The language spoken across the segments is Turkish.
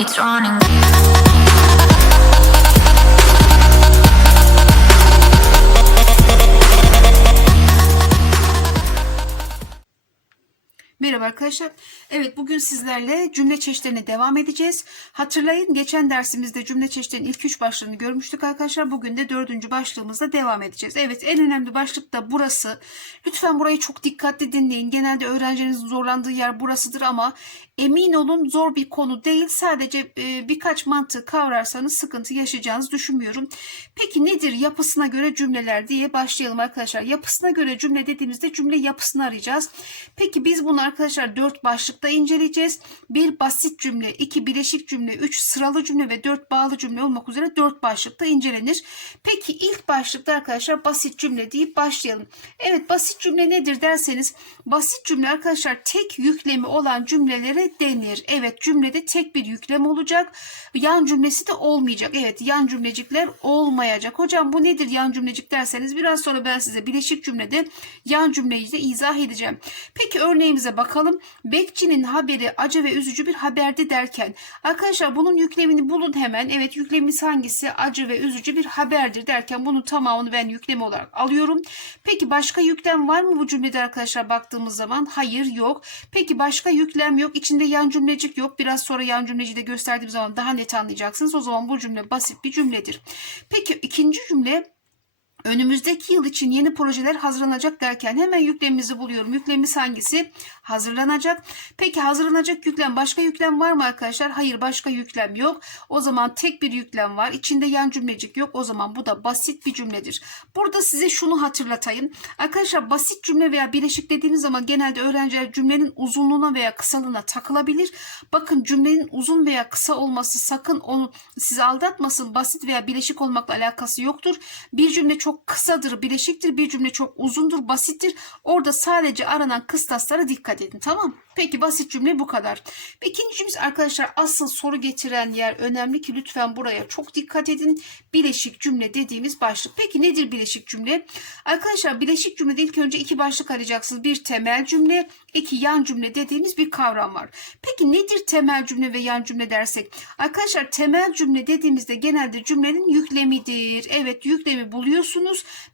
It's running. Merhaba arkadaşlar. Evet bugün sizlerle cümle çeşitlerine devam edeceğiz. Hatırlayın geçen dersimizde cümle çeşitlerinin ilk üç başlığını görmüştük arkadaşlar. Bugün de dördüncü başlığımızda devam edeceğiz. Evet en önemli başlık da burası. Lütfen burayı çok dikkatli dinleyin. Genelde öğrencilerinizin zorlandığı yer burasıdır ama emin olun zor bir konu değil. Sadece e, birkaç mantığı kavrarsanız sıkıntı yaşayacağınızı düşünmüyorum. Peki nedir yapısına göre cümleler diye başlayalım arkadaşlar. Yapısına göre cümle dediğimizde cümle yapısını arayacağız. Peki biz bunu arkadaşlar dört başlıkta inceleyeceğiz. Bir basit cümle, iki bileşik cümle, üç sıralı cümle ve dört bağlı cümle olmak üzere dört başlıkta incelenir. Peki ilk başlıkta arkadaşlar basit cümle deyip başlayalım. Evet basit cümle nedir derseniz basit cümle arkadaşlar tek yüklemi olan cümlelere denir. Evet cümlede tek bir yüklem olacak. Yan cümlesi de olmayacak. Evet yan cümlecikler olmayacak. Hocam bu nedir yan cümlecik derseniz biraz sonra ben size bileşik cümlede yan cümleyi de izah edeceğim. Peki örneğimize bakalım. Bekçinin haberi acı ve üzücü bir haberdi derken arkadaşlar bunun yüklemini bulun hemen. Evet yüklemimiz hangisi? Acı ve üzücü bir haberdir derken bunun tamamını ben yüklem olarak alıyorum. Peki başka yüklem var mı bu cümlede arkadaşlar baktığımız zaman? Hayır yok. Peki başka yüklem yok. İçinde yan cümlecik yok. Biraz sonra yan cümleci de gösterdiğim zaman daha net anlayacaksınız. O zaman bu cümle basit bir cümledir. Peki ikinci cümle Önümüzdeki yıl için yeni projeler hazırlanacak derken hemen yüklemimizi buluyorum. Yüklemimiz hangisi? Hazırlanacak. Peki hazırlanacak yüklem başka yüklem var mı arkadaşlar? Hayır başka yüklem yok. O zaman tek bir yüklem var. İçinde yan cümlecik yok. O zaman bu da basit bir cümledir. Burada size şunu hatırlatayım. Arkadaşlar basit cümle veya bileşik dediğiniz zaman genelde öğrenciler cümlenin uzunluğuna veya kısalığına takılabilir. Bakın cümlenin uzun veya kısa olması sakın onu sizi aldatmasın. Basit veya bileşik olmakla alakası yoktur. Bir cümle çok kısadır, bileşiktir. Bir cümle çok uzundur, basittir. Orada sadece aranan kıstaslara dikkat edin. Tamam Peki basit cümle bu kadar. İkinci cümlemiz arkadaşlar asıl soru getiren yer önemli ki lütfen buraya çok dikkat edin. Bileşik cümle dediğimiz başlık. Peki nedir bileşik cümle? Arkadaşlar bileşik cümlede ilk önce iki başlık arayacaksınız. Bir temel cümle, iki yan cümle dediğimiz bir kavram var. Peki nedir temel cümle ve yan cümle dersek? Arkadaşlar temel cümle dediğimizde genelde cümlenin yüklemidir. Evet yüklemi buluyorsunuz.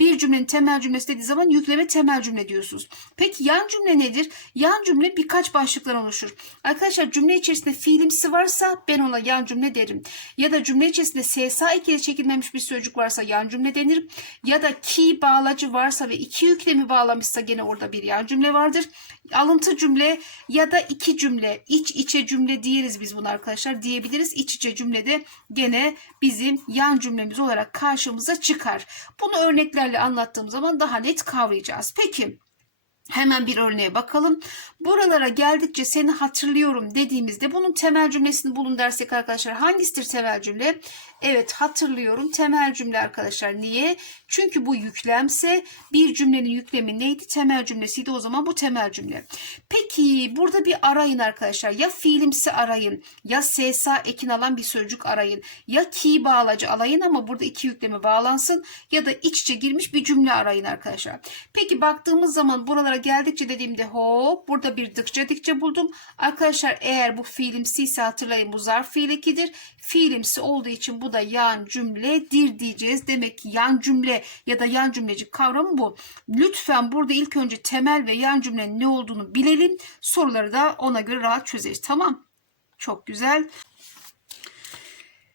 Bir cümlenin temel cümlesi dediği zaman yükleme temel cümle diyorsunuz. Peki yan cümle nedir? Yan cümle birkaç başlıklar oluşur. Arkadaşlar cümle içerisinde fiilimsi varsa ben ona yan cümle derim. Ya da cümle içerisinde SSA ikili çekilmemiş bir sözcük varsa yan cümle denir. Ya da ki bağlacı varsa ve iki yüklemi bağlamışsa gene orada bir yan cümle vardır. Alıntı cümle ya da iki cümle, iç içe cümle diyeriz biz bunu arkadaşlar diyebiliriz. İç içe cümlede gene bizim yan cümlemiz olarak karşımıza çıkar. Bunu örneklerle anlattığım zaman daha net kavrayacağız. Peki Hemen bir örneğe bakalım. Buralara geldikçe seni hatırlıyorum dediğimizde bunun temel cümlesini bulun dersek arkadaşlar hangisidir temel cümle? Evet hatırlıyorum temel cümle arkadaşlar. Niye? Çünkü bu yüklemse bir cümlenin yüklemi neydi? Temel cümlesiydi o zaman bu temel cümle. Peki burada bir arayın arkadaşlar. Ya fiilimsi arayın ya sesa ekin alan bir sözcük arayın. Ya ki bağlacı alayın ama burada iki yüklemi bağlansın ya da iç içe girmiş bir cümle arayın arkadaşlar. Peki baktığımız zaman buralara geldikçe dediğimde hop burada bir dıkça dikçe buldum. Arkadaşlar eğer bu fiilimsi ise hatırlayın bu zarf fiil ekidir. Fiilimsi olduğu için bu da yan cümledir diyeceğiz. Demek ki yan cümle ya da yan cümlecik kavramı bu. Lütfen burada ilk önce temel ve yan cümlenin ne olduğunu bilelim. Soruları da ona göre rahat çözeriz. Tamam. Çok güzel.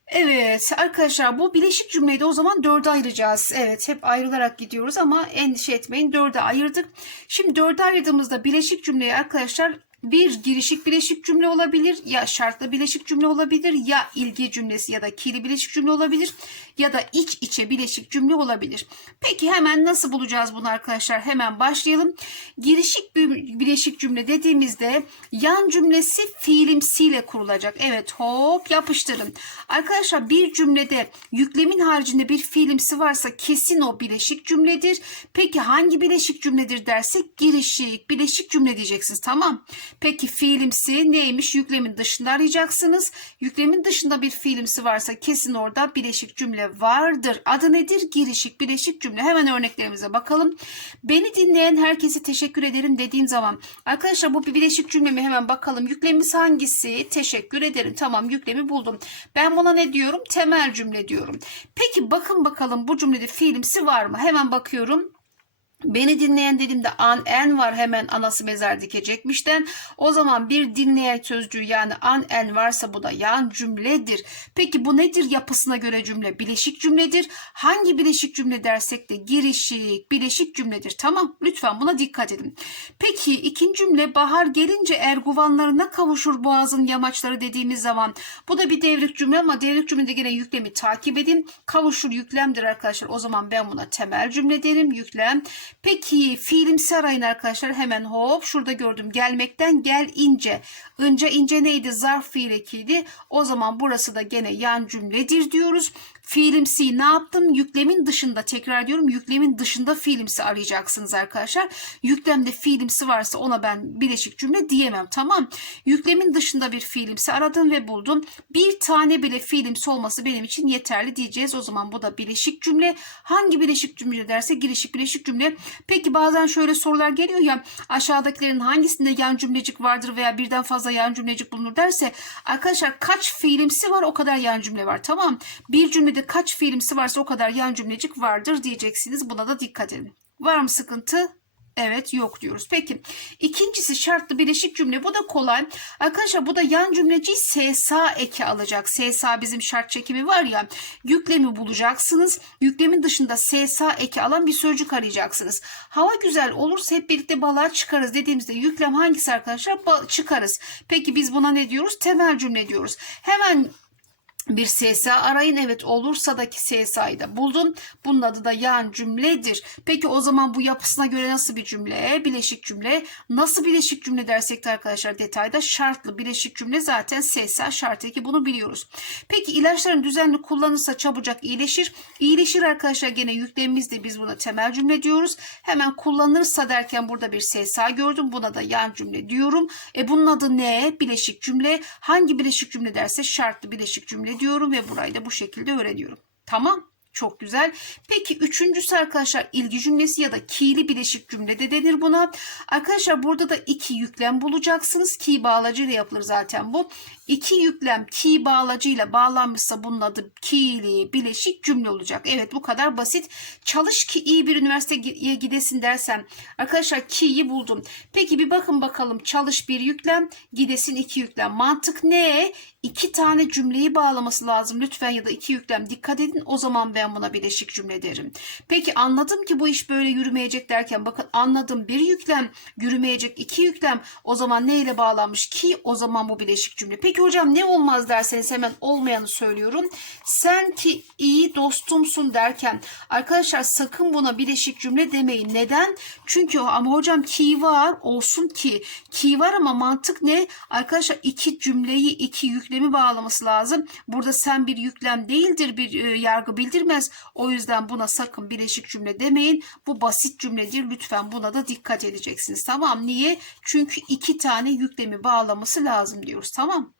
Evet arkadaşlar bu bileşik cümleyi de o zaman dörde ayıracağız. Evet hep ayrılarak gidiyoruz ama endişe etmeyin dörde ayırdık. Şimdi dörde ayırdığımızda bileşik cümleyi arkadaşlar bir girişik bileşik cümle olabilir ya şartlı bileşik cümle olabilir ya ilgi cümlesi ya da kili bileşik cümle olabilir ya da iç içe bileşik cümle olabilir. Peki hemen nasıl bulacağız bunu arkadaşlar? Hemen başlayalım. Girişik bileşik cümle dediğimizde yan cümlesi fiilimsiyle kurulacak. Evet hop yapıştırın. Arkadaşlar bir cümlede yüklemin haricinde bir fiilimsi varsa kesin o bileşik cümledir. Peki hangi bileşik cümledir dersek girişik bileşik cümle diyeceksiniz tamam. Peki fiilimsi neymiş? Yüklemin dışında arayacaksınız. Yüklemin dışında bir fiilimsi varsa kesin orada bileşik cümle vardır. Adı nedir? Girişik bileşik cümle. Hemen örneklerimize bakalım. Beni dinleyen herkese teşekkür ederim dediğim zaman arkadaşlar bu bir bileşik cümle mi? Hemen bakalım. Yüklemimiz hangisi? Teşekkür ederim. Tamam yüklemi buldum. Ben buna ne diyorum? Temel cümle diyorum. Peki bakın bakalım bu cümlede fiilimsi var mı? Hemen bakıyorum. Beni dinleyen dediğimde an en var hemen anası mezar dikecekmişten. O zaman bir dinleyen sözcüğü yani an en varsa bu da yan cümledir. Peki bu nedir yapısına göre cümle? Bileşik cümledir. Hangi bileşik cümle dersek de girişik, bileşik cümledir. Tamam lütfen buna dikkat edin. Peki ikinci cümle bahar gelince erguvanlarına kavuşur boğazın yamaçları dediğimiz zaman. Bu da bir devrik cümle ama devrik cümlede gene yüklemi takip edin. Kavuşur yüklemdir arkadaşlar. O zaman ben buna temel cümle derim. Yüklem. Peki fiilimsi arayın arkadaşlar hemen hop şurada gördüm gelmekten gel ince. Ince ince neydi zarf fiil ekiydi. O zaman burası da gene yan cümledir diyoruz. Fiilimsi ne yaptım? Yüklemin dışında tekrar diyorum yüklemin dışında fiilimsi arayacaksınız arkadaşlar. Yüklemde fiilimsi varsa ona ben bileşik cümle diyemem tamam. Yüklemin dışında bir fiilimsi aradım ve buldum. Bir tane bile fiilimsi olması benim için yeterli diyeceğiz. O zaman bu da bileşik cümle. Hangi bileşik cümle derse girişik bileşik cümle. Peki bazen şöyle sorular geliyor ya aşağıdakilerin hangisinde yan cümlecik vardır veya birden fazla yan cümlecik bulunur derse arkadaşlar kaç fiilimsi var o kadar yan cümle var tamam. Bir cümlede kaç fiilimsi varsa o kadar yan cümlecik vardır diyeceksiniz. Buna da dikkat edin. Var mı sıkıntı? Evet yok diyoruz. Peki ikincisi şartlı bileşik cümle. Bu da kolay. Arkadaşlar bu da yan cümleci SSA eki alacak. SSA bizim şart çekimi var ya. Yüklemi bulacaksınız. Yüklemin dışında SSA eki alan bir sözcük arayacaksınız. Hava güzel olursa hep birlikte balığa çıkarız dediğimizde yüklem hangisi arkadaşlar? Ba- çıkarız. Peki biz buna ne diyoruz? Temel cümle diyoruz. Hemen bir SSA arayın. Evet olursa da ki SSA'yı da buldum. Bunun adı da yan cümledir. Peki o zaman bu yapısına göre nasıl bir cümle? Bileşik cümle. Nasıl bileşik cümle dersek de arkadaşlar detayda şartlı bileşik cümle zaten SSA şartı ki bunu biliyoruz. Peki ilaçların düzenli kullanırsa çabucak iyileşir. İyileşir arkadaşlar gene yüklemimizde biz buna temel cümle diyoruz. Hemen kullanırsa derken burada bir SSA gördüm. Buna da yan cümle diyorum. E bunun adı ne? Bileşik cümle. Hangi bileşik cümle derse şartlı bileşik cümle diyorum ve burayı da bu şekilde öğreniyorum. Tamam. Çok güzel. Peki üçüncüsü arkadaşlar ilgi cümlesi ya da ki'li bileşik cümle de denir buna. Arkadaşlar burada da iki yüklem bulacaksınız. Ki bağlacıyla yapılır zaten bu. İki yüklem ki bağlacıyla bağlanmışsa bunun adı ki'li bileşik cümle olacak. Evet bu kadar basit. Çalış ki iyi bir üniversiteye gidesin dersem. Arkadaşlar ki'yi buldum. Peki bir bakın bakalım çalış bir yüklem gidesin iki yüklem. Mantık ne? İki tane cümleyi bağlaması lazım lütfen ya da iki yüklem dikkat edin. O zaman ben buna bileşik cümle derim. Peki anladım ki bu iş böyle yürümeyecek derken bakın anladım bir yüklem yürümeyecek iki yüklem o zaman ne ile bağlanmış ki o zaman bu bileşik cümle. Peki hocam ne olmaz derseniz hemen olmayanı söylüyorum. Sen ki iyi dostumsun derken arkadaşlar sakın buna bileşik cümle demeyin. Neden? Çünkü ama hocam ki var olsun ki ki var ama mantık ne? Arkadaşlar iki cümleyi iki yüklemi bağlaması lazım. Burada sen bir yüklem değildir bir e, yargı bildirmez. O yüzden buna sakın bileşik cümle demeyin. Bu basit cümledir. Lütfen buna da dikkat edeceksiniz. Tamam. Niye? Çünkü iki tane yüklemi bağlaması lazım diyoruz. Tamam.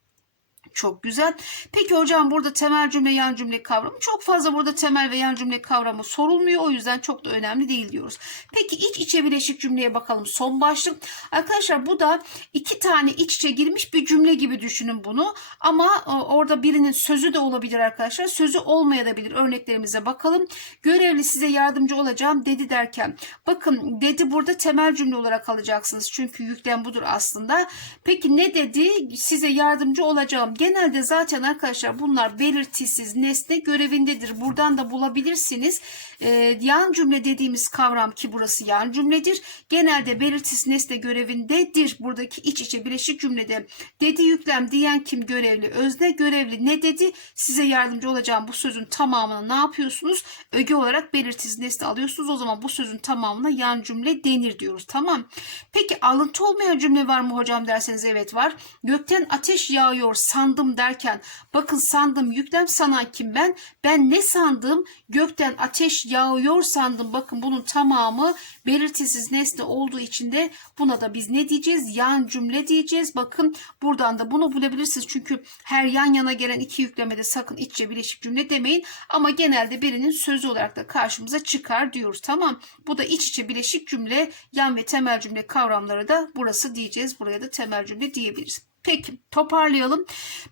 Çok güzel. Peki hocam burada temel cümle yan cümle kavramı çok fazla burada temel ve yan cümle kavramı sorulmuyor. O yüzden çok da önemli değil diyoruz. Peki iç içe bileşik cümleye bakalım. Son başlık. Arkadaşlar bu da iki tane iç içe girmiş bir cümle gibi düşünün bunu. Ama e, orada birinin sözü de olabilir arkadaşlar. Sözü olmayabilir. Örneklerimize bakalım. Görevli size yardımcı olacağım dedi derken. Bakın dedi burada temel cümle olarak alacaksınız. Çünkü yüklem budur aslında. Peki ne dedi? Size yardımcı olacağım. Genelde zaten arkadaşlar bunlar belirtisiz nesne görevindedir. Buradan da bulabilirsiniz. Ee, yan cümle dediğimiz kavram ki burası yan cümledir. Genelde belirtisiz nesne görevindedir. Buradaki iç içe bileşik cümlede dedi yüklem diyen kim görevli özne görevli ne dedi size yardımcı olacağım bu sözün tamamını ne yapıyorsunuz? Öge olarak belirtisiz nesne alıyorsunuz. O zaman bu sözün tamamına yan cümle denir diyoruz. Tamam. Peki alıntı olmayan cümle var mı hocam derseniz evet var. Gökten ateş yağıyor san sandım derken bakın sandım yüklem sanan kim ben? Ben ne sandım? Gökten ateş yağıyor sandım. Bakın bunun tamamı belirtisiz nesne olduğu için de buna da biz ne diyeceğiz? Yan cümle diyeceğiz. Bakın buradan da bunu bulabilirsiniz. Çünkü her yan yana gelen iki yüklemede sakın iççe bileşik cümle demeyin. Ama genelde birinin sözü olarak da karşımıza çıkar diyoruz. Tamam. Bu da iç içe bileşik cümle, yan ve temel cümle kavramları da burası diyeceğiz. Buraya da temel cümle diyebiliriz. Peki toparlayalım.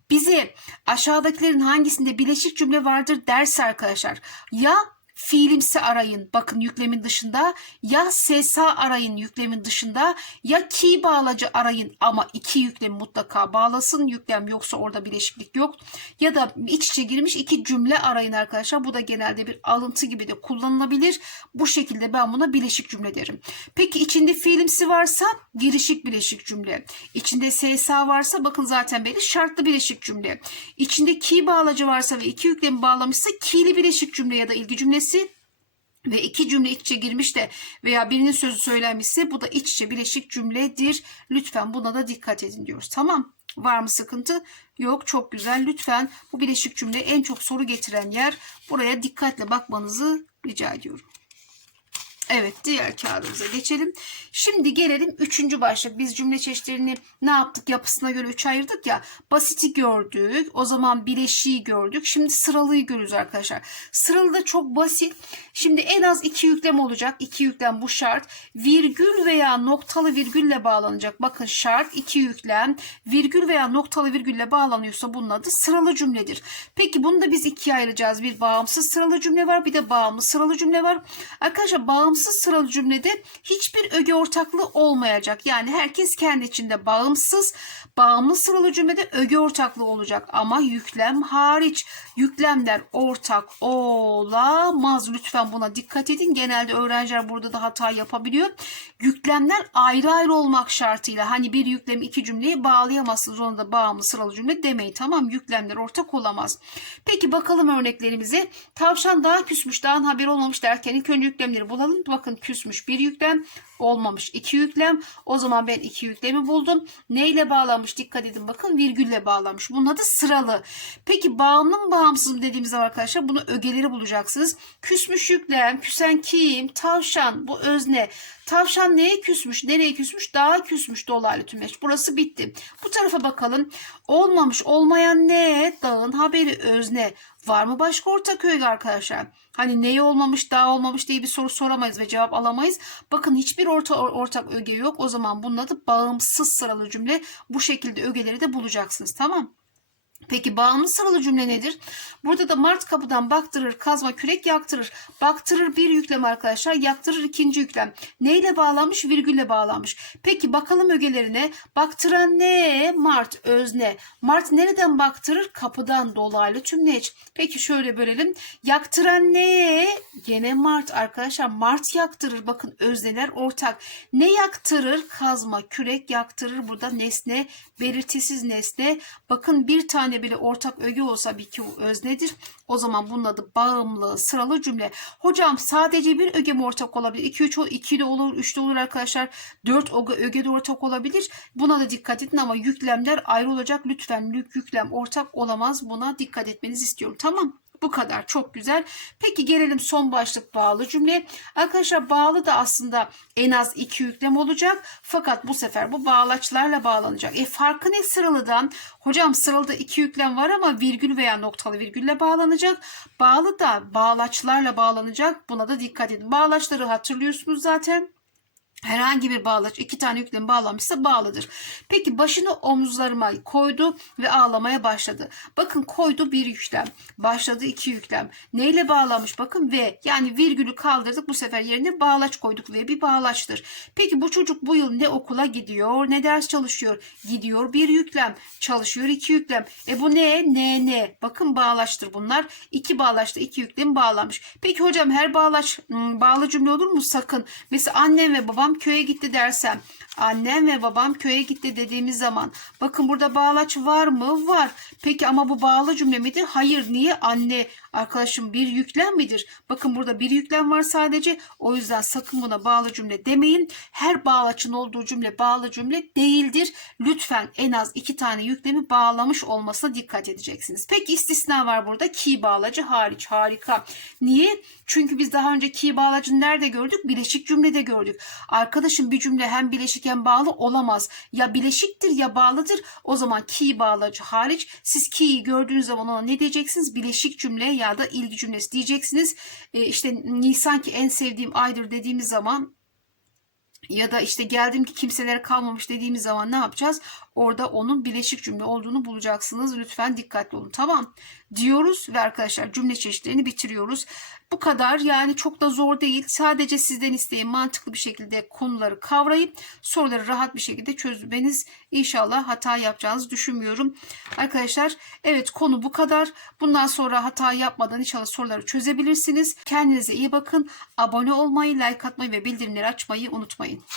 Bize aşağıdakilerin hangisinde bileşik cümle vardır derse arkadaşlar ya fiilimsi arayın. Bakın yüklemin dışında. Ya sesa arayın yüklemin dışında. Ya ki bağlacı arayın. Ama iki yüklem mutlaka bağlasın. Yüklem yoksa orada bileşiklik yok. Ya da iç içe girmiş iki cümle arayın arkadaşlar. Bu da genelde bir alıntı gibi de kullanılabilir. Bu şekilde ben buna bileşik cümle derim. Peki içinde fiilimsi varsa girişik bileşik cümle. İçinde sesa varsa bakın zaten belli şartlı bileşik cümle. İçinde ki bağlacı varsa ve iki yüklemi bağlamışsa ki'li bileşik cümle ya da ilgi cümlesi ve iki cümle iç içe girmiş de veya birinin sözü söylenmişse bu da iç içe bileşik cümledir. Lütfen buna da dikkat edin diyoruz. Tamam. Var mı sıkıntı? Yok çok güzel. Lütfen bu bileşik cümle en çok soru getiren yer. Buraya dikkatle bakmanızı rica ediyorum. Evet diğer kağıdımıza geçelim. Şimdi gelelim üçüncü başlık. Biz cümle çeşitlerini ne yaptık? Yapısına göre üç ayırdık ya. Basiti gördük. O zaman bileşiği gördük. Şimdi sıralıyı görüyoruz arkadaşlar. Sıralı da çok basit. Şimdi en az iki yüklem olacak. İki yüklem bu şart. Virgül veya noktalı virgülle bağlanacak. Bakın şart iki yüklem. Virgül veya noktalı virgülle bağlanıyorsa bunun adı sıralı cümledir. Peki bunu da biz ikiye ayıracağız. Bir bağımsız sıralı cümle var. Bir de bağımlı sıralı cümle var. Arkadaşlar bağımsız sıralı cümlede hiçbir öge ortaklığı olmayacak. Yani herkes kendi içinde bağımsız. Bağımlı sıralı cümlede öge ortaklığı olacak. Ama yüklem hariç. Yüklemler ortak olamaz. Lütfen buna dikkat edin. Genelde öğrenciler burada da hata yapabiliyor. Yüklemler ayrı ayrı olmak şartıyla. Hani bir yüklemi iki cümleyi bağlayamazsınız. Onu da bağımlı sıralı cümle demeyin. Tamam Yüklemler ortak olamaz. Peki bakalım örneklerimize. Tavşan daha küsmüş, daha haber olmamış derken ilk önce yüklemleri bulalım. Bakın küsmüş bir yüklem, olmamış iki yüklem. O zaman ben iki yüklemi buldum. Neyle bağlanmış? Dikkat edin bakın virgülle bağlanmış. Bunun adı sıralı. Peki bağımlı mı bağımsız mı dediğimiz zaman arkadaşlar bunu ögeleri bulacaksınız. Küsmüş yüklem, küsen kim, tavşan bu özne. Tavşan neye küsmüş? Nereye küsmüş? Dağa küsmüş dolaylı tümleç. Burası bitti. Bu tarafa bakalım. Olmamış olmayan ne? Dağın haberi özne. Var mı başka ortak öge arkadaşlar? Hani neyi olmamış, dağ olmamış diye bir soru soramayız ve cevap alamayız. Bakın hiçbir orta, ortak öge yok. O zaman bunun adı bağımsız sıralı cümle. Bu şekilde ögeleri de bulacaksınız. Tamam Peki bağımlı sıralı cümle nedir? Burada da Mart kapıdan baktırır, kazma kürek yaktırır. Baktırır bir yüklem arkadaşlar, yaktırır ikinci yüklem. Neyle bağlanmış? Virgülle bağlanmış. Peki bakalım ögelerine. Baktıran ne? Mart, özne. Mart nereden baktırır? Kapıdan dolaylı tümleç. Peki şöyle bölelim. Yaktıran ne? Gene Mart arkadaşlar. Mart yaktırır. Bakın özneler ortak. Ne yaktırır? Kazma, kürek yaktırır. Burada nesne, belirtisiz nesne. Bakın bir tane bile ortak öge olsa bir ki öznedir. O zaman bunun adı bağımlı sıralı cümle. Hocam sadece bir öge mi ortak olabilir? 2 3 2 de olur, 3 de olur arkadaşlar. 4 öge, öge de ortak olabilir. Buna da dikkat edin ama yüklemler ayrı olacak. Lütfen yüklem ortak olamaz. Buna dikkat etmenizi istiyorum. Tamam? Bu kadar çok güzel. Peki gelelim son başlık bağlı cümle. Arkadaşlar bağlı da aslında en az iki yüklem olacak. Fakat bu sefer bu bağlaçlarla bağlanacak. E farkı ne sıralıdan? Hocam sıralıda iki yüklem var ama virgül veya noktalı virgülle bağlanacak. Bağlı da bağlaçlarla bağlanacak. Buna da dikkat edin. Bağlaçları hatırlıyorsunuz zaten herhangi bir bağlaç iki tane yüklem bağlamışsa bağlıdır. Peki başını omuzlarıma koydu ve ağlamaya başladı. Bakın koydu bir yüklem. Başladı iki yüklem. Neyle bağlamış? Bakın ve yani virgülü kaldırdık bu sefer yerine bağlaç koyduk ve bir bağlaçtır. Peki bu çocuk bu yıl ne okula gidiyor ne ders çalışıyor? Gidiyor bir yüklem. Çalışıyor iki yüklem. E bu ne? Ne ne? Bakın bağlaçtır bunlar. İki bağlaçta iki yüklem bağlamış. Peki hocam her bağlaç ım, bağlı cümle olur mu? Sakın. Mesela annem ve babam babam köye gitti dersem annem ve babam köye gitti dediğimiz zaman bakın burada bağlaç var mı? Var. Peki ama bu bağlı cümle midir? Hayır. Niye? Anne arkadaşım bir yüklem midir? Bakın burada bir yüklem var sadece. O yüzden sakın buna bağlı cümle demeyin. Her bağlaçın olduğu cümle bağlı cümle değildir. Lütfen en az iki tane yüklemi bağlamış olmasına dikkat edeceksiniz. Peki istisna var burada. Ki bağlacı hariç. Harika. Niye? Çünkü biz daha önce ki bağlacını nerede gördük? Bileşik cümlede gördük. Arkadaşım bir cümle hem bileşik hem bağlı olamaz. Ya bileşiktir ya bağlıdır. O zaman ki bağlacı hariç siz ki'yi gördüğünüz zaman ona ne diyeceksiniz? Bileşik cümle ya da ilgi cümlesi diyeceksiniz. Ee, işte Nisan ki en sevdiğim aydır dediğimiz zaman ya da işte geldim ki kimselere kalmamış dediğimiz zaman ne yapacağız? Orada onun bileşik cümle olduğunu bulacaksınız. Lütfen dikkatli olun. Tamam diyoruz ve arkadaşlar cümle çeşitlerini bitiriyoruz. Bu kadar yani çok da zor değil. Sadece sizden isteğim mantıklı bir şekilde konuları kavrayıp soruları rahat bir şekilde çözmeniz. İnşallah hata yapacağınızı düşünmüyorum. Arkadaşlar evet konu bu kadar. Bundan sonra hata yapmadan inşallah soruları çözebilirsiniz. Kendinize iyi bakın. Abone olmayı, like atmayı ve bildirimleri açmayı unutmayın.